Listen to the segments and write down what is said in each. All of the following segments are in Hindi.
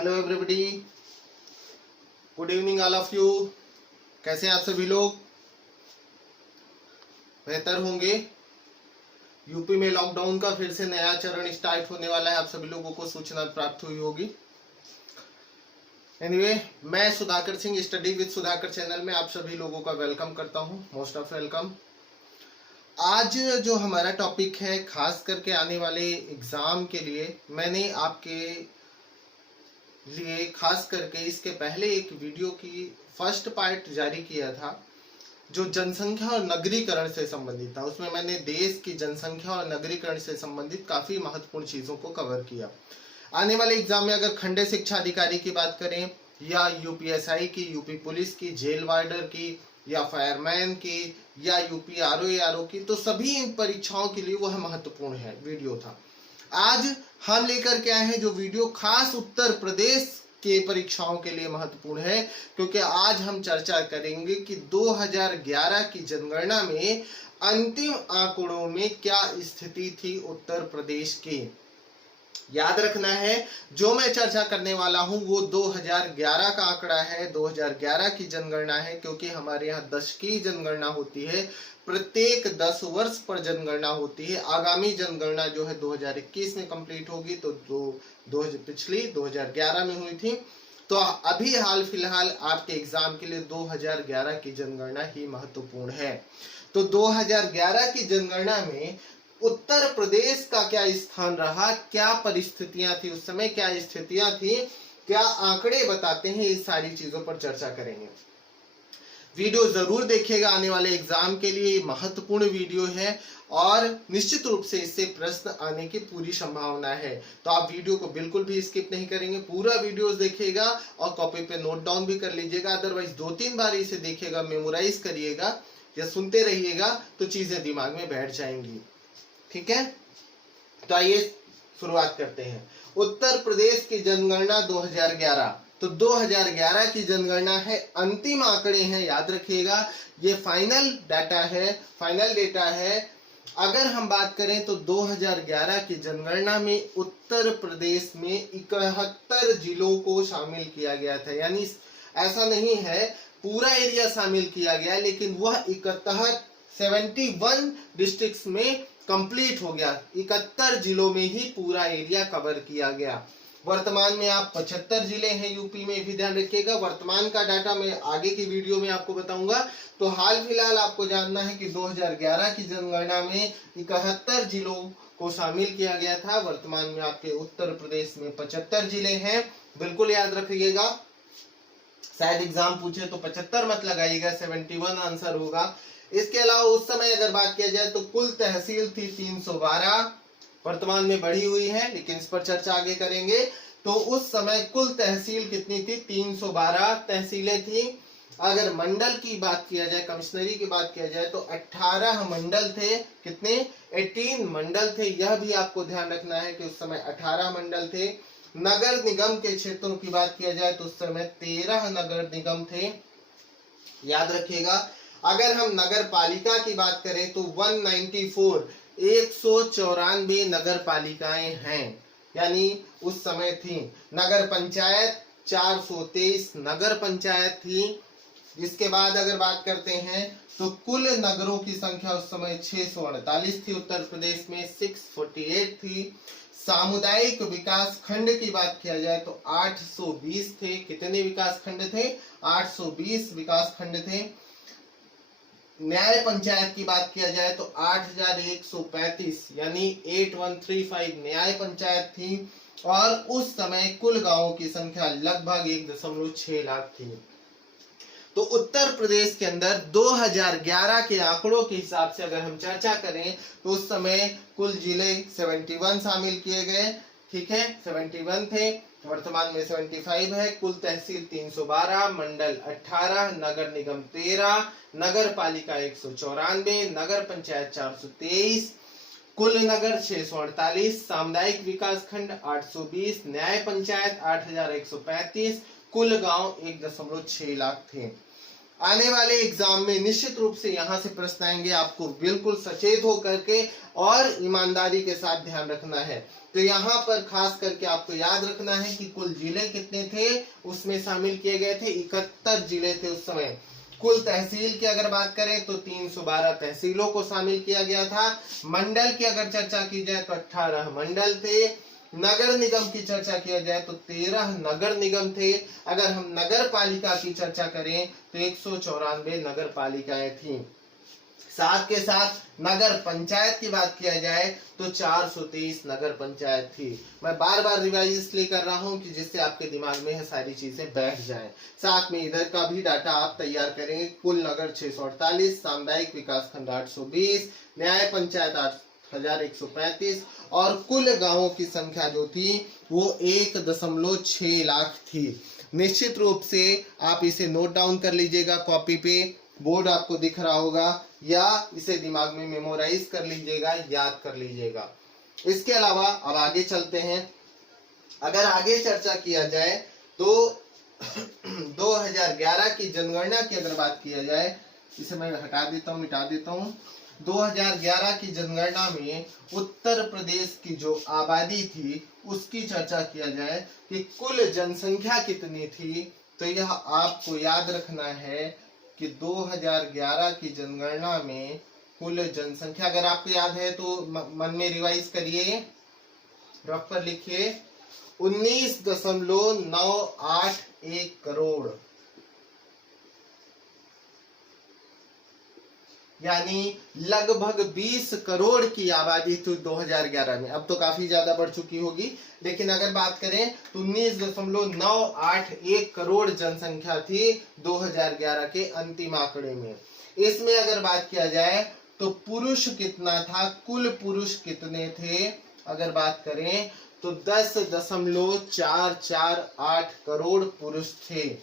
Hello everybody, good evening all of you. कैसे हैं आप सभी लोग? बेहतर होंगे। यूपी में लॉकडाउन का फिर से नया चरण स्टार्ट होने वाला है, आप सभी लोगों को सूचना प्राप्त हुई होगी। एनीवे, मैं Sudhakar Singh study with Sudhakar channel में आप सभी लोगों का वेलकम करता हूं, मोस्ट ऑफ वेलकम। आज जो हमारा टॉपिक है, खास करके आने वाले एग्जाम के लिए मैंने आपके लिए खास करके इसके पहले एक वीडियो की फर्स्ट पार्ट जारी किया था जो जनसंख्या और नगरीकरण से संबंधित था। उसमें मैंने देश की जनसंख्या और नगरीकरण से संबंधित काफी महत्वपूर्ण चीजों को कवर किया। आने वाले एग्जाम में अगर खंड शिक्षा अधिकारी की बात करें या यूपीएसआई की, यूपी पुलिस की, जेल वार्डर की या फायरमैन की या यूपी आरओ की, तो सभी इन परीक्षाओं के लिए वह महत्वपूर्ण है वीडियो था। आज हम लेकर के आए हैं जो वीडियो खास उत्तर प्रदेश के परीक्षाओं के लिए महत्वपूर्ण है, क्योंकि आज हम चर्चा करेंगे कि 2011 की जनगणना में अंतिम आंकड़ों में क्या स्थिति थी उत्तर प्रदेश की। याद रखना है, जो मैं चर्चा करने वाला हूं वो 2011 का आंकड़ा है, 2011 की जनगणना है, क्योंकि हमारे यहाँ दशकीय जनगणना होती है, प्रत्येक 10 वर्ष पर जनगणना होती है। आगामी जनगणना जो है 2021 में कंप्लीट होगी, तो पिछली 2011 में हुई थी। तो अभी हाल फिलहाल आपके एग्जाम के लिए 2011 की जनगणना ही महत्वपूर्ण है। तो 2011 की जनगणना में उत्तर प्रदेश का क्या स्थान रहा, क्या परिस्थितियां थी उस समय, क्या स्थितियां थी, क्या आंकड़े बताते हैं, इस सारी चीजों पर चर्चा करेंगे। वीडियो जरूर देखिएगा, आने वाले एग्जाम के लिए महत्वपूर्ण वीडियो है और निश्चित रूप से इससे प्रश्न आने की पूरी संभावना है। तो आप वीडियो को बिल्कुल भी स्किप नहीं करेंगे, पूरा वीडियो देखिएगा और कॉपी पे नोट डाउन भी कर लीजिएगा। अदरवाइज 2-3 बार इसे देखिएगा, मेमोराइज करिएगा या सुनते रहिएगा तो चीजें दिमाग में बैठ जाएंगी। ठीक है, तो आइए शुरुआत करते हैं। उत्तर प्रदेश की जनगणना 2011, तो 2011 की जनगणना है, अंतिम आंकड़े हैं, याद रखिएगा, ये फाइनल डाटा है, फाइनल डेटा है। अगर हम बात करें तो 2011 की जनगणना में उत्तर प्रदेश में 71 जिलों को शामिल किया गया था। यानी ऐसा नहीं है पूरा एरिया शामिल किया गया, लेकिन वह 71 डिस्ट्रिक्ट्स में कंप्लीट हो गया। 71 जिलों में ही पूरा एरिया कवर किया गया। वर्तमान में आप 75 जिले हैं यूपी में, भी ध्यान रखिएगा। वर्तमान का डाटा मैं आगे की वीडियो में आपको बताऊंगा। तो हाल फिलहाल आपको जानना है कि 2011 की जनगणना में 71 जिलों को शामिल किया गया था। वर्तमान में आपके उत्तर प्रदेश में 75 जिले हैं, बिल्कुल याद रखिएगा। शायद एग्जाम पूछे तो 75 मत लगाइएगा, 71 आंसर होगा। इसके अलावा उस समय अगर बात किया जाए तो कुल तहसील थी 312, वर्तमान में बढ़ी हुई है, लेकिन इस पर चर्चा आगे करेंगे। तो उस समय कुल तहसील कितनी थी? 312 तहसीलें थी। अगर मंडल की बात किया जाए, कमिश्नरी की बात किया जाए, तो 18 मंडल थे। कितने? 18 मंडल थे। यह भी आपको ध्यान रखना है कि उस समय 18 मंडल थे। नगर निगम के क्षेत्रों की बात किया जाए तो उस समय 13 नगर निगम थे, याद रखिएगा। अगर हम नगर पालिका की बात करें तो 194 नगर पालिकाएं हैं, यानी उस समय थी। नगर पंचायत 423 नगर पंचायत थी। इसके बाद अगर बात करते हैं तो कुल नगरों की संख्या उस समय 648 थी। उत्तर प्रदेश में 648 थी। सामुदायिक विकास खंड की बात किया जाए तो 820 थे। कितने विकास खंड थे? 820 विकास खंड थे। न्याय पंचायत की बात किया जाए तो 8135 यानी 8135 न्याय पंचायत थी। और उस समय कुल गांवों की संख्या लगभग 1.6 लाख थी। तो उत्तर प्रदेश के अंदर 2011 के आंकड़ों के हिसाब से अगर हम चर्चा करें तो उस समय कुल जिले 71 शामिल किए गए। ठीक है, 71 थे, वर्तमान में 75 है। कुल तहसील 312, मंडल 18, नगर निगम 13, नगर पालिका 194, नगर पंचायत 423, कुल नगर 648, सामुदायिक विकास खंड 820, न्याय पंचायत 8135, कुल गांव 1.6 लाख थे। आने वाले एग्जाम में निश्चित रूप से यहाँ से प्रश्न आएंगे, आपको बिल्कुल सचेत होकर के और ईमानदारी के साथ ध्यान रखना है। तो यहाँ पर खास करके आपको याद रखना है कि कुल जिले कितने थे, उसमें शामिल किए गए थे 71 जिले थे उस समय। कुल तहसील की अगर बात करें तो 312 तहसीलों को शामिल किया गया था। मंडल की अगर चर्चा की जाए तो 18 मंडल थे। नगर निगम की चर्चा किया जाए तो 13 नगर निगम थे। अगर हम नगर पालिका की चर्चा करें तो 194 नगर पालिकाएं थी। साथ के साथ नगर पंचायत की बात किया जाए तो 423 नगर पंचायत थी। मैं बार बार रिवाइज इसलिए कर रहा हूं कि जिससे आपके दिमाग में है सारी चीजें बैठ जाएं। साथ में इधर का भी डाटा आप तैयार करेंगे। कुल नगर 648, सामुदायिक विकास खंड 820, न्याय पंचायत 8135 और कुल गांवों की संख्या जो थी वो 1.6 लाख थी। निश्चित रूप से आप इसे नोट डाउन कर लीजिएगा कॉपी पे, बोर्ड आपको दिख रहा होगा, या इसे दिमाग में मेमोराइज कर लीजिएगा, याद कर लीजिएगा। इसके अलावा अब आगे चलते हैं। अगर आगे चर्चा किया जाए तो 2011 की जनगणना की अगर बात किया जाए, इसे मैं हटा देता हूँ, मिटा देता हूँ। 2011 की जनगणना में उत्तर प्रदेश की जो आबादी थी उसकी चर्चा किया जाए कि कुल जनसंख्या कितनी थी, तो यह आपको याद रखना है कि 2011 की जनगणना में कुल जनसंख्या, अगर आपको याद है तो मन में रिवाइज करिए, रफ पर लिखिए, 19.981 करोड़, यानी लगभग 20 करोड़ की आबादी थी 2011 में। अब तो काफी ज्यादा बढ़ चुकी होगी, लेकिन अगर बात करें तो 19.981 करोड़ जनसंख्या थी 2011 के अंतिम आंकड़े में। इसमें अगर बात किया जाए तो पुरुष कितना था, कुल पुरुष कितने थे, अगर बात करें तो 10.448 करोड़ पुरुष थे।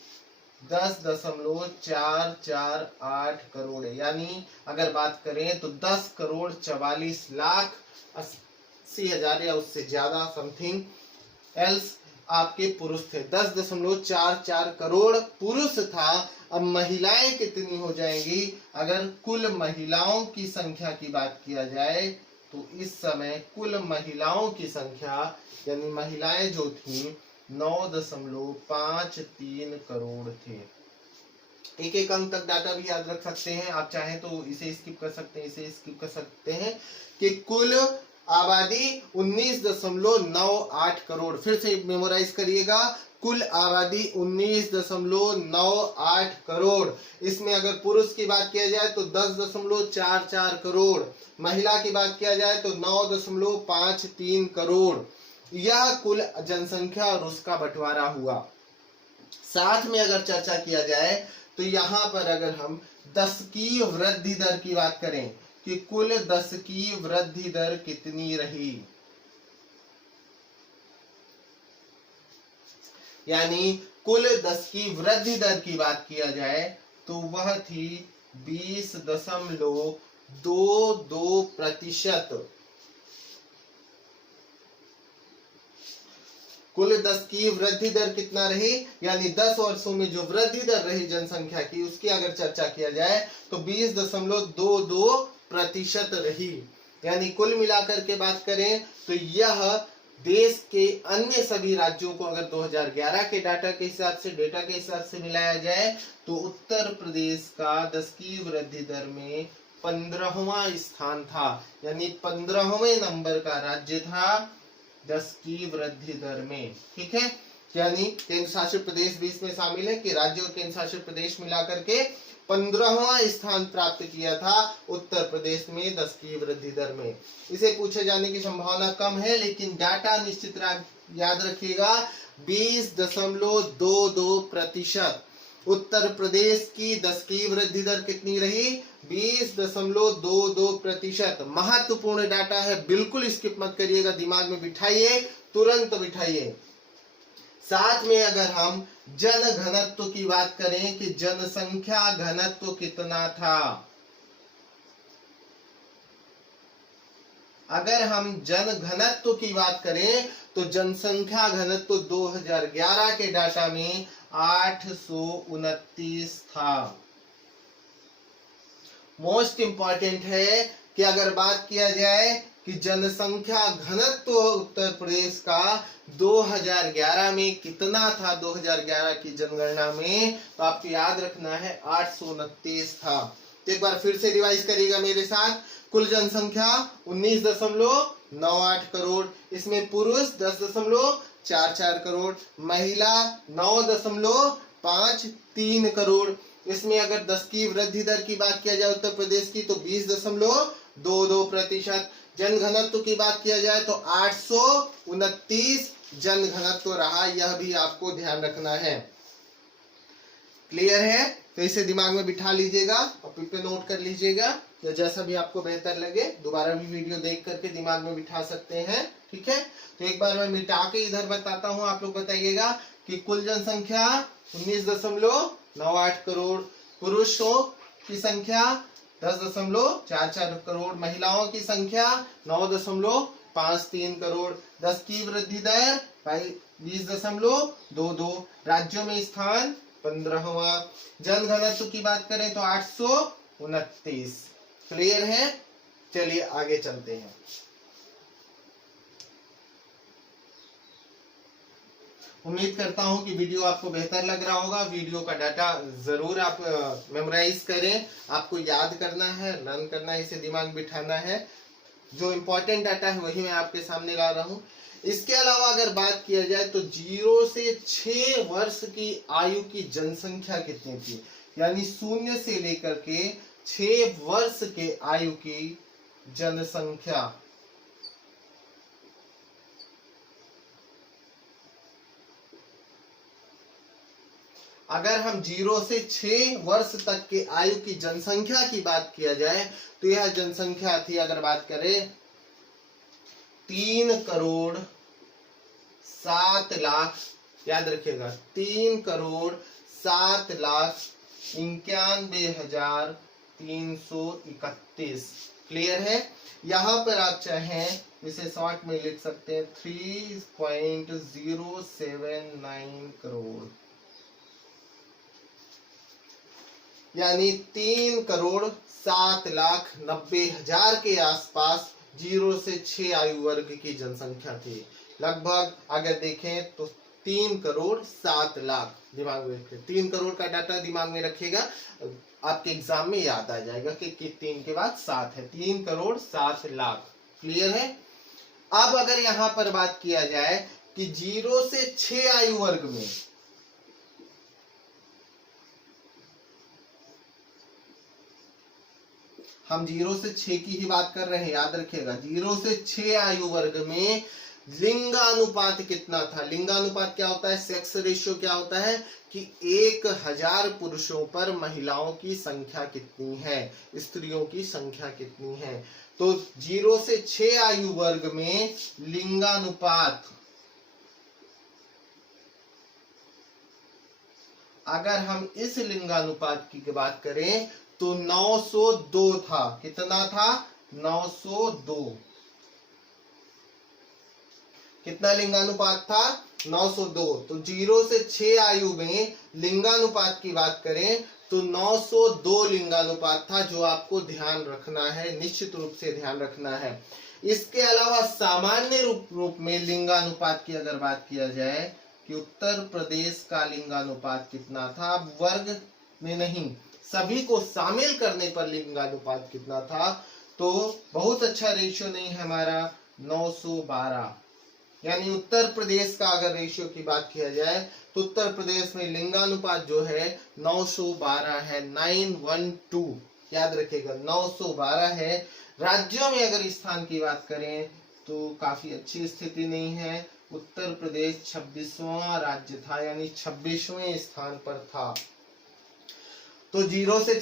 10.448 करोड़, यानी अगर बात करें तो 10,44,80,000 या उससे ज्यादा समथिंग एल्स आपके पुरुष थे। 10.44 करोड़ पुरुष था। अब महिलाएं कितनी हो जाएंगी, अगर कुल महिलाओं की संख्या की बात किया जाए तो इस समय कुल महिलाओं की संख्या, यानी महिलाएं जो थी 9.53 करोड़ थे। एक एक अंक तक डाटा भी याद रख सकते हैं, आप चाहें तो इसे स्किप कर सकते हैं, इसे स्किप कर सकते हैं कि कुल आबादी 19.98 करोड़। फिर से मेमोराइज करिएगा, कुल आबादी 19.98 करोड़। इसमें अगर पुरुष की बात किया जाए तो 10.44 करोड़, महिला की बात किया जाए तो 9.53 करोड़। यह कुल जनसंख्या और उसका बंटवारा हुआ। साथ में अगर चर्चा किया जाए तो यहाँ पर अगर हम दशकीय वृद्धि दर की बात करें कि कुल दशकीय वृद्धि दर कितनी रही, यानी कुल दशकीय वृद्धि दर की बात किया जाए तो वह थी 20.22%। कुल 10 की वृद्धि दर कितना रही, यानी 10 वर्षों में जो वृद्धि दर रही जनसंख्या की, उसकी अगर चर्चा किया जाए तो 20.22% रही। यानी कुल मिलाकर के बात करें तो यह देश के अन्य सभी राज्यों को अगर 2011 के डेटा के हिसाब से मिलाया जाए तो उत्तर प्रदेश का 10 की वृद्धि दर में 15वां स्थान था, यानी 15वें नंबर का राज्य था 10 की वृद्धि दर में। ठीक है, यानी केंद्र शासित प्रदेश भी इसमें शामिल है कि राज्य और केंद्र शासित प्रदेश मिलाकर के 15वां स्थान प्राप्त किया था उत्तर प्रदेश में 10 की वृद्धि दर में। इसे पूछे जाने की संभावना कम है, लेकिन डाटा निश्चित याद रखिएगा 20.22%। उत्तर प्रदेश की 10 की वृद्धि दर कितनी रही, 20.22%। महत्वपूर्ण डाटा है, बिल्कुल स्किप मत करिएगा, दिमाग में बिठाइए, तुरंत बिठाइए। साथ में अगर हम जन घनत्व की बात करें कि जनसंख्या घनत्व कितना था, अगर हम जन घनत्व की बात करें तो जनसंख्या घनत्व 2011 के डाटा में 829 था। मोस्ट इंपॉर्टेंट है कि अगर बात किया जाए कि जनसंख्या घनत्व उत्तर प्रदेश का 2011 में कितना था, 2011 की जनगणना में, तो आपको याद रखना है 829 था। तो एक बार फिर से रिवाइज करिएगा मेरे साथ। कुल जनसंख्या 19.98 करोड़, इसमें पुरुष 10.44 करोड़, महिला 9.53 करोड़। इसमें अगर 10 की वृद्धि दर की बात किया जाए उत्तर प्रदेश की तो 20.22%। जनघनत्व की बात किया जाए तो 829 जनघनत्व रहा, यह भी आपको ध्यान रखना है। क्लियर है? तो इसे दिमाग में बिठा लीजिएगा, कॉपी पे नोट कर लीजिएगा, या जैसा भी आपको बेहतर लगे दोबारा भी वीडियो देख करके दिमाग में बिठा सकते हैं। ठीक है, तो एक बार मैं मिटा के इधर बताता हूँ, आप लोग बताइएगा कि कुल जनसंख्या 19.98 करोड़, पुरुषों की संख्या 10.44 करोड़, महिलाओं की संख्या 9.53 करोड़, 10 की वृद्धि दर 20.22, राज्यों में स्थान 15वां, जनघनत्व की बात करें तो 829। क्लियर है? चलिए आगे चलते हैं। उम्मीद करता हूं कि वीडियो आपको बेहतर लग रहा होगा। वीडियो का डाटा जरूर आप मेमोराइज करें, आपको याद करना है, लर्न करना है, इसे दिमाग बिठाना है। जो इम्पोर्टेंट डाटा है वही मैं आपके सामने ला रहा हूं। इसके अलावा अगर बात किया जाए तो 0 से 6 वर्ष की आयु की जनसंख्या कितनी थी, यानी 0 से लेकर के 6 वर्ष के आयु की जनसंख्या। अगर हम 0 से 6 वर्ष तक के आयु की जनसंख्या की बात किया जाए तो यह जनसंख्या थी, अगर बात करें 3,07,00,000, याद रखिएगा 3,91,331। क्लियर है? यहां पर आप चाहें इसे शॉर्ट में लिख सकते हैं 3.079 करोड़, यानी 3,07,90,000 के आसपास 0 से 6 आयु वर्ग की जनसंख्या थी। लगभग अगर देखें तो 3,07,00,000 दिमाग में रखें। 3 करोड़ का डाटा दिमाग में रखिएगा, आपके एग्जाम में याद आ जाएगा कि 3 के बाद 7 है, 3,07,00,000। क्लियर है? अब अगर यहां पर बात किया जाए कि 0 से 6 आयु वर्ग में हम 0 से 6 की ही बात कर रहे हैं, याद रखिएगा 0 से 6 आयु वर्ग में लिंगानुपात कितना था। लिंगानुपात क्या होता है? सेक्स रेशियो क्या होता है कि 1000 पुरुषों पर महिलाओं की संख्या कितनी है, स्त्रियों की संख्या कितनी है। तो 0 से 6 आयु वर्ग में लिंगानुपात, अगर हम इस लिंगानुपात की बात करें तो 902 था। कितना था? 902। कितना लिंगानुपात था? 902। तो 0 से 6 आयु में लिंगानुपात की बात करें तो 902 लिंगानुपात था, जो आपको ध्यान रखना है, निश्चित रूप से ध्यान रखना है। इसके अलावा सामान्य रूप में लिंगानुपात की अगर बात किया जाए कि उत्तर प्रदेश का लिंगानुपात कितना था, वर्ग में नहीं सभी को शामिल करने पर लिंगानुपात कितना था, तो बहुत अच्छा रेशियो नहीं है हमारा, 912। यानी उत्तर प्रदेश का अगर रेशियो की बात किया जाए तो उत्तर प्रदेश में लिंगानुपात जो है 912 है, 912, याद रखिएगा 912 है। राज्यों में अगर स्थान की बात करें तो काफी अच्छी स्थिति नहीं है। उत्तर प्रदेश 26वां राज्य था, यानी 26वें स्थान पर था। तो 0 से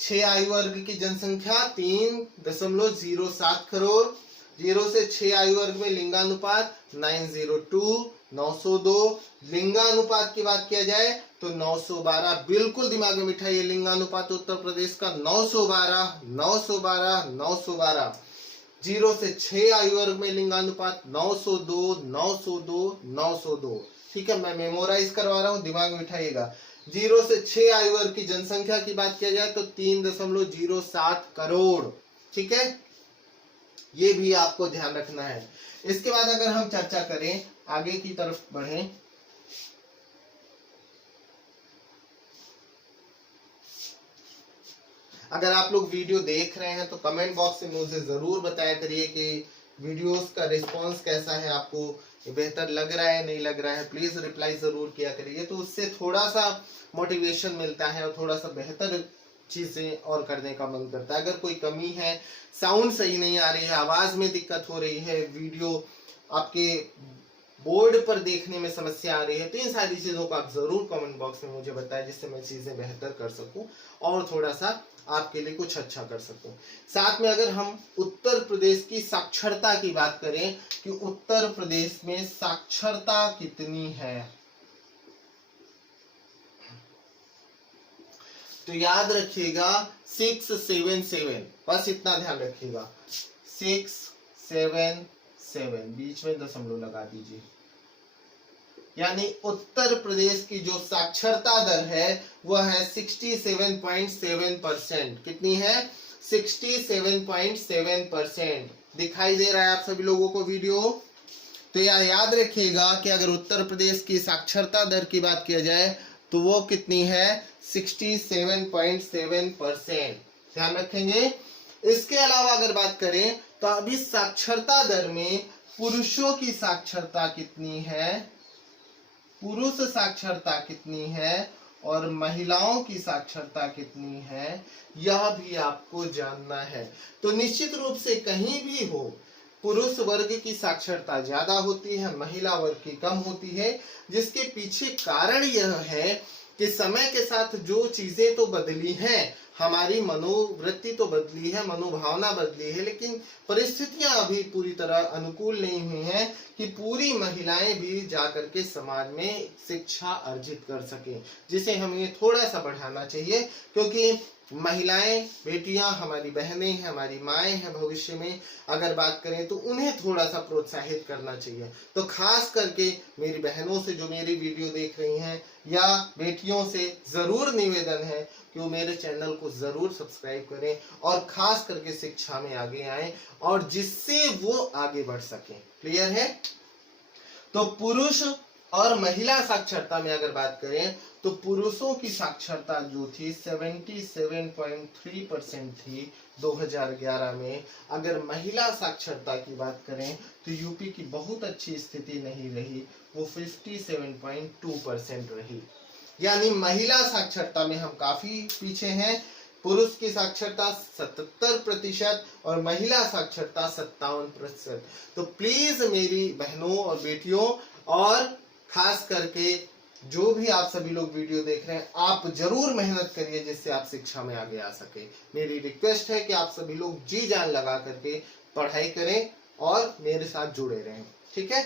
6 आयु वर्ग की जनसंख्या 3.07 करोड़, 0 से 6 आयु वर्ग में लिंगानुपात 902, 902। लिंगानुपात की बात किया जाए तो 912, बिल्कुल दिमाग में बिठाइए, लिंगानुपात उत्तर प्रदेश का 912, 912, 912। 0 से 6 आयु वर्ग में लिंगानुपात 902, 902, 902। ठीक है, मैं मेमोराइज करवा रहा हूं, दिमाग में बिठाइएगा। 0 से 6 आयु वर्ग की जनसंख्या की बात किया जाए तो 3.07 करोड़। ठीक है, ये भी आपको ध्यान रखना है। इसके बाद अगर हम चर्चा करें, आगे की तरफ बढ़ें, अगर आप लोग वीडियो देख रहे हैं तो कमेंट बॉक्स में मुझे जरूर बताया करिए कि वीडियोस का रिस्पांस कैसा है, आपको बेहतर लग रहा है नहीं लग रहा है। प्लीज रिप्लाई जरूर किया करिए, तो उससे थोड़ा सा मोटिवेशन मिलता है और थोड़ा सा बेहतर चीजें और करने का मन करता है। अगर कोई कमी है, साउंड सही नहीं आ रही है, आवाज में दिक्कत हो रही है, वीडियो आपके बोर्ड पर देखने में समस्या आ रही है, तो इन सारी चीजों को आप जरूर कमेंट बॉक्स में मुझे बताएं, जिससे मैं चीजें बेहतर कर सकूं और थोड़ा सा आपके लिए कुछ अच्छा कर सकूं। साथ में अगर हम उत्तर प्रदेश की साक्षरता की बात करें कि उत्तर प्रदेश में साक्षरता कितनी है, तो याद रखिएगा 677, बस इतना ध्यान रखिएगा, 677, बीच में दशमलव लगा दीजिए। यानी उत्तर प्रदेश की जो साक्षरता दर है वह है 67.7%। कितनी है? 67.7%। दिखाई दे रहा है आप सभी लोगों को वीडियो? तो याद रखिएगा कि अगर उत्तर प्रदेश की साक्षरता दर की बात किया जाए तो वो कितनी है? 67.7%। ध्यान रखेंगे। इसके अलावा अगर बात करें तो अभी साक्षरता दर में पुरुषों की साक्षरता कितनी है, पुरुष साक्षरता कितनी है और महिलाओं की साक्षरता कितनी है, यह भी आपको जानना है। तो निश्चित रूप से कहीं भी हो, पुरुष वर्ग की साक्षरता ज्यादा होती है, महिला वर्ग की कम होती है, जिसके पीछे कारण यह है कि समय के साथ जो चीजें तो बदली हैं, हमारी मनोवृत्ति तो बदली है, मनोभावना बदली है, लेकिन परिस्थितियां अभी पूरी तरह अनुकूल नहीं हुई हैं कि पूरी महिलाएं भी जाकर के समाज में शिक्षा अर्जित कर सकें, जिसे हमें थोड़ा सा बढ़ाना चाहिए। क्योंकि महिलाएं, बेटियां हमारी बहनें हैं, हमारी माएँ हैं, भविष्य में अगर बात करें तो उन्हें थोड़ा सा प्रोत्साहित करना चाहिए। तो खास करके मेरी बहनों से जो मेरी वीडियो देख रही हैं या बेटियों से जरूर निवेदन है कि वो मेरे चैनल को जरूर सब्सक्राइब करें और खास करके शिक्षा में आगे आएं और जिससे वो आगे बढ़ सकें। क्लियर है? तो पुरुष और महिला साक्षरता में अगर बात करें तो पुरुषों की साक्षरता जो थी 77.3% थी 2011 में। अगर महिला साक्षरता की बात करें तो यूपी की बहुत अच्छी स्थिति नहीं रही, वो 57.2% रही। यानी महिला साक्षरता में हम काफी पीछे हैं। पुरुष की साक्षरता 77% और महिला साक्षरता 57%। तो प्लीज मेरी बहनों और बेटियों और खास करके जो भी आप सभी लोग वीडियो देख रहे हैं, आप जरूर मेहनत करिए जिससे आप शिक्षा में आगे आ सके। मेरी रिक्वेस्ट है कि आप सभी लोग जी जान लगा करके पढ़ाई करें और मेरे साथ जुड़े रहें। ठीक है?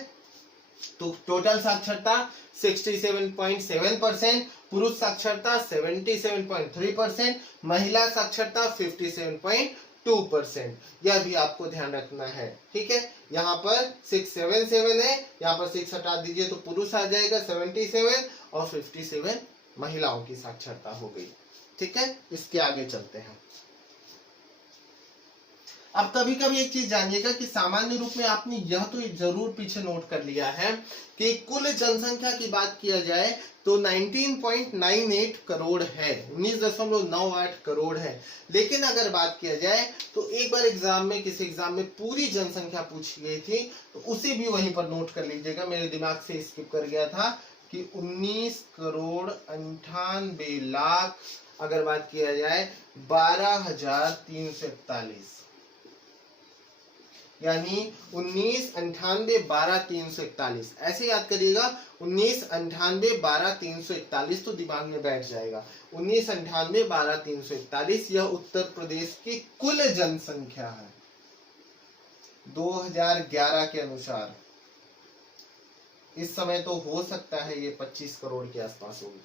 तो टोटल साक्षरता 67.7%, पुरुष साक्षरता 77.3%, महिला साक्षरता 57.2%। यह भी आपको ध्यान रखना है। ठीक है? यहाँ पर 677 है, यहाँ पर 6 हटा दीजिए तो पुरुष आ जाएगा 77 और 57 महिलाओं की साक्षरता हो गई। ठीक है? इसके आगे चलते हैं। अब कभी कभी एक चीज जानिएगा कि सामान्य रूप में आपने यह तो जरूर पीछे नोट कर लिया है कि कुल जनसंख्या की बात किया जाए तो 19.98 करोड़ है, 19.98 करोड़ है। लेकिन अगर बात किया जाए तो एक बार एग्जाम में, किसी एग्जाम में पूरी जनसंख्या पूछी गई थी, तो उसे भी वहीं पर नोट कर लीजिएगा, मेरे दिमाग से स्किप कर गया था कि 19,98,00,000 अगर बात किया जाए 12,341, यानी 1998-12,341 ऐसे याद करिएगा। 1998-12,341 तो दिमाग में बैठ जाएगा। 1998-12,341 यह उत्तर प्रदेश की कुल जनसंख्या है 2011 के अनुसार। इस समय तो हो सकता है ये 25 करोड़ के आसपास होगी।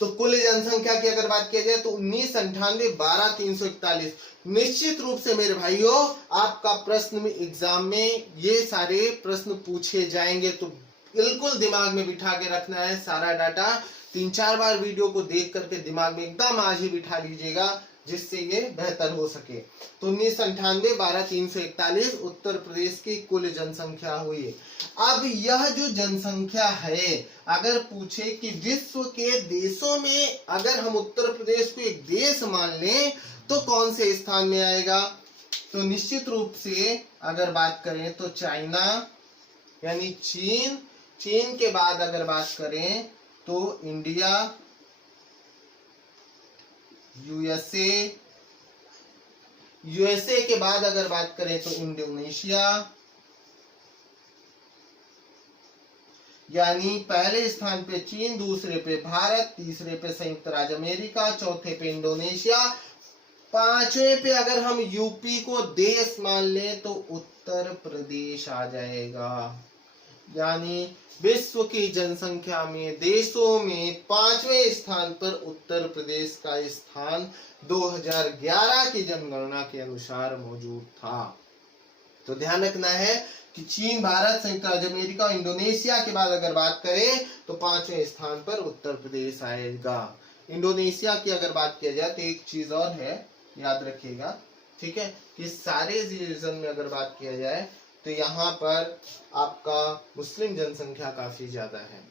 तो कुल जनसंख्या की अगर बात किया जाए तो 1998-12,341। निश्चित रूप से मेरे भाइयों, आपका प्रश्न में एग्जाम में ये सारे प्रश्न पूछे जाएंगे, तो बिल्कुल दिमाग में बिठा के रखना है सारा डाटा। 3-4 बार वीडियो को देख करके दिमाग में एकदम आज ही बिठा लीजिएगा, जिससे ये बेहतर हो सके। तो 1998 12,341 उत्तर प्रदेश की कुल जनसंख्या हुई। अब यह जो जनसंख्या है, अगर पूछे कि विश्व के देशों में अगर हम उत्तर प्रदेश को एक देश मान लें तो कौन से स्थान में आएगा, तो निश्चित रूप से अगर बात करें तो चाइना यानी चीन, चीन के बाद अगर बात करें तो इंडिया, यूएसए, यूएसए के बाद अगर बात करें तो इंडोनेशिया, यानी पहले स्थान पे चीन, दूसरे पे भारत, तीसरे पे संयुक्त राज्य अमेरिका, चौथे पे इंडोनेशिया, पांचवें पे अगर हम यूपी को देश मान लें तो उत्तर प्रदेश आ जाएगा। यानी विश्व की जनसंख्या में देशों में 5वें स्थान पर उत्तर प्रदेश का स्थान 2011 की जनगणना के अनुसार मौजूद था। तो ध्यान रखना है कि चीन, भारत, संयुक्त राज्य अमेरिका, इंडोनेशिया के बाद अगर बात करें तो 5वें स्थान पर उत्तर प्रदेश आएगा। इंडोनेशिया की अगर बात किया जाए तो एक चीज और है, याद रखिएगा, ठीक है, कि सारे रीजन में अगर बात किया जाए तो यहाँ पर आपका मुस्लिम जनसंख्या काफी ज्यादा है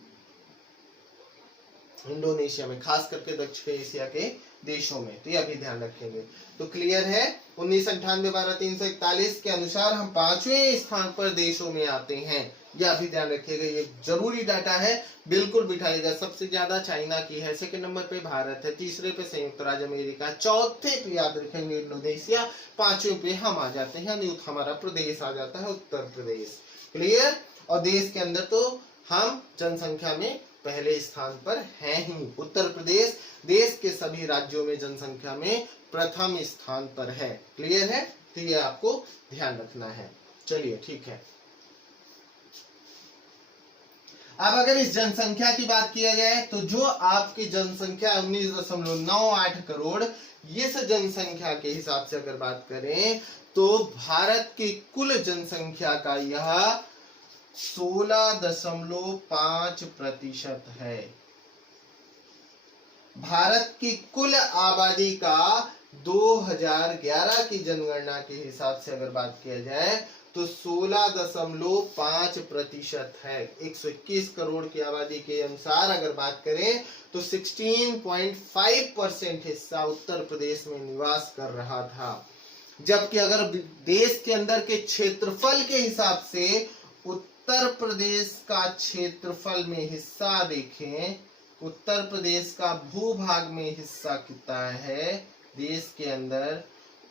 इंडोनेशिया में, खास करके दक्षिण एशिया के देशों में। तो यह भी ध्यान रखेंगे। तो क्लियर है, 1998 12,341 के अनुसार हम 5वें स्थान पर देशों में आते हैं। यह भी ध्यान रखिएगा, ये जरूरी डाटा है, बिल्कुल बिठाइएगा। सबसे ज्यादा चाइना की है, सेकंड नंबर पे भारत है, तीसरे पे संयुक्त राज्य अमेरिका, चौथे पे याद रखेंगे इंडोनेशिया, पांचवें पे हम आ जाते हैं, हमारा प्रदेश आ जाता है उत्तर प्रदेश। क्लियर। और देश के अंदर तो हम जनसंख्या में पहले स्थान पर हैं ही। उत्तर प्रदेश देश के सभी राज्यों में जनसंख्या में प्रथम स्थान पर है। क्लियर है, तो ये आपको ध्यान रखना है। चलिए ठीक है। अब अगर इस जनसंख्या की बात किया जाए तो जो आपकी जनसंख्या 19.98 करोड़, इस जनसंख्या के हिसाब से अगर बात करें तो भारत की कुल जनसंख्या का यह 16.5% है। भारत की कुल आबादी का 2011 की जनगणना के हिसाब से अगर बात किया जाए तो 16.5% है। 121 करोड़ की आबादी के अनुसार अगर बात करें तो 16.5% हिस्सा उत्तर प्रदेश में निवास कर रहा था। जबकि अगर देश के अंदर के क्षेत्रफल के हिसाब से उत्तर प्रदेश का क्षेत्रफल में हिस्सा देखें, उत्तर प्रदेश का भूभाग में हिस्सा कितना है देश के अंदर,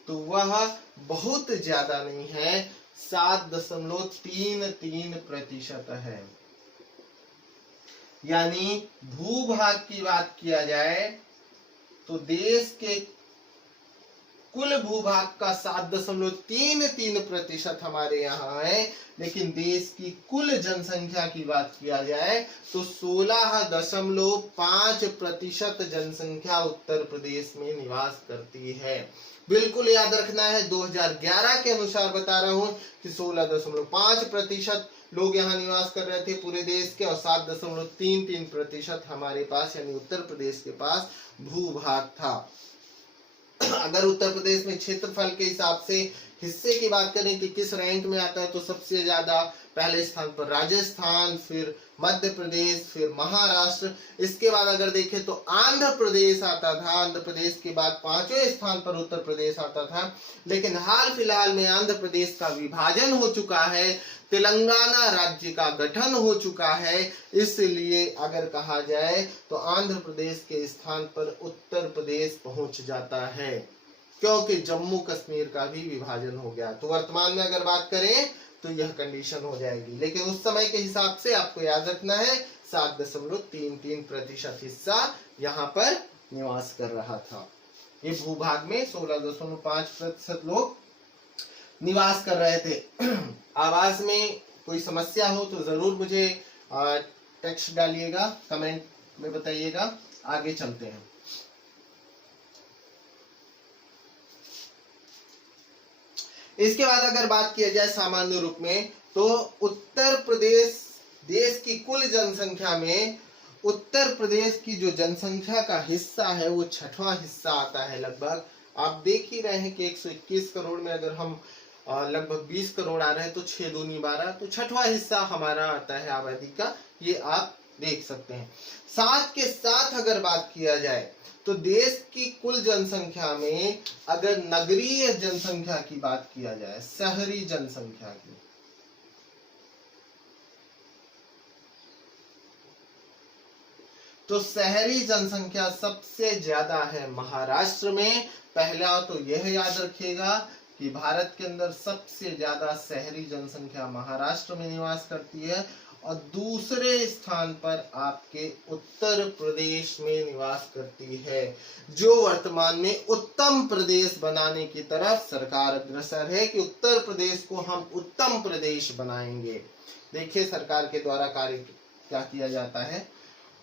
तो वह बहुत ज्यादा नहीं है, 7.33% है। यानी भूभाग की बात किया जाए तो देश के कुल भूभाग का 7.33% हमारे यहाँ है, लेकिन देश की कुल जनसंख्या की बात किया जाए तो 16.5% जनसंख्या उत्तर प्रदेश में निवास करती है। बिल्कुल याद रखना है, 2011 के अनुसार बता रहा हूं कि 16.5% लोग यहाँ निवास कर रहे थे पूरे देश के, और 7.33% हमारे पास यानी उत्तर प्रदेश के पास भूभाग था। अगर उत्तर प्रदेश में क्षेत्रफल के हिसाब से हिस्से की बात करें कि किस रैंक में आता है तो सबसे ज्यादा पहले स्थान पर राजस्थान, फिर मध्य प्रदेश, फिर महाराष्ट्र, इसके बाद अगर देखें तो आंध्र प्रदेश आता था। आंध्र प्रदेश के बाद 5वें स्थान पर उत्तर प्रदेश आता था। लेकिन हाल फिलहाल में आंध्र प्रदेश का विभाजन हो चुका है, तेलंगाना राज्य का गठन हो चुका है, इसलिए अगर कहा जाए तो आंध्र प्रदेश के स्थान पर उत्तर प्रदेश पहुंच जाता है, क्योंकि जम्मू कश्मीर का भी विभाजन हो गया। तो वर्तमान में अगर बात करें तो यह कंडीशन हो जाएगी, लेकिन उस समय के हिसाब से आपको याद रखना है 7.33% हिस्सा यहाँ पर निवास कर रहा था। ये भूभाग में 16.5% लोग निवास कर रहे थे। आवाज में कोई समस्या हो तो जरूर मुझे टेक्स्ट डालिएगा, कमेंट में बताइएगा। आगे चलते हैं। इसके बाद अगर बात किया जाए सामान्य रूप में तो उत्तर प्रदेश देश की कुल जनसंख्या में उत्तर प्रदेश की जो जनसंख्या का हिस्सा है वो 6वां हिस्सा आता है लगभग। आप देख ही रहे हैं कि 121 करोड़ में अगर हम लगभग 20 करोड़ आ रहे हैं तो 6 दूनी 12, तो 6वां हिस्सा हमारा आता है आबादी का, ये आप देख सकते हैं। साथ के साथ अगर बात किया जाए तो देश की कुल जनसंख्या में अगर नगरीय जनसंख्या की बात किया जाए, शहरी जनसंख्या की, तो शहरी जनसंख्या सबसे ज्यादा है महाराष्ट्र में। पहला तो यह याद रखिएगा कि भारत के अंदर सबसे ज्यादा शहरी जनसंख्या महाराष्ट्र में निवास करती है, और दूसरे स्थान पर आपके उत्तर प्रदेश में निवास करती है, जो वर्तमान में उत्तम प्रदेश बनाने की तरफ सरकार अग्रसर है कि उत्तर प्रदेश को हम उत्तम प्रदेश बनाएंगे। देखिए सरकार के द्वारा कार्य क्या किया जाता है।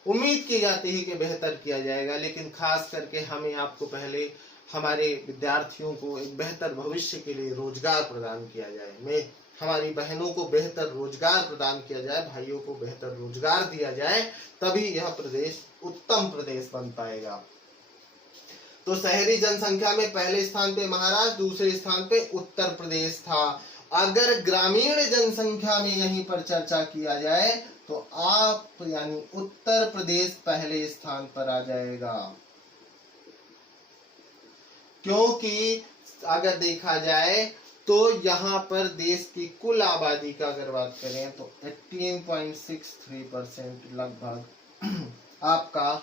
उम्मीद की जाती है कि बेहतर किया जाएगा, लेकिन खास करके हमें आपको पहले हमारे विद्यार्थियों को एक बेहतर भविष्य के लिए रोजगार प्रदान किया जाए, मैं हमारी बहनों को बेहतर रोजगार प्रदान किया जाए, भाइयों को बेहतर रोजगार दिया जाए, तभी यह प्रदेश उत्तम प्रदेश बन पाएगा। तो शहरी जनसंख्या में पहले स्थान पे महाराष्ट्र, दूसरे स्थान पे उत्तर प्रदेश था। अगर ग्रामीण जनसंख्या में यहीं पर चर्चा किया जाए तो आप यानी उत्तर प्रदेश पहले स्थान पर आ जाएगा, क्योंकि अगर देखा जाए तो यहाँ पर देश की कुल आबादी का अगर बात करें तो 18.63% लगभग आपका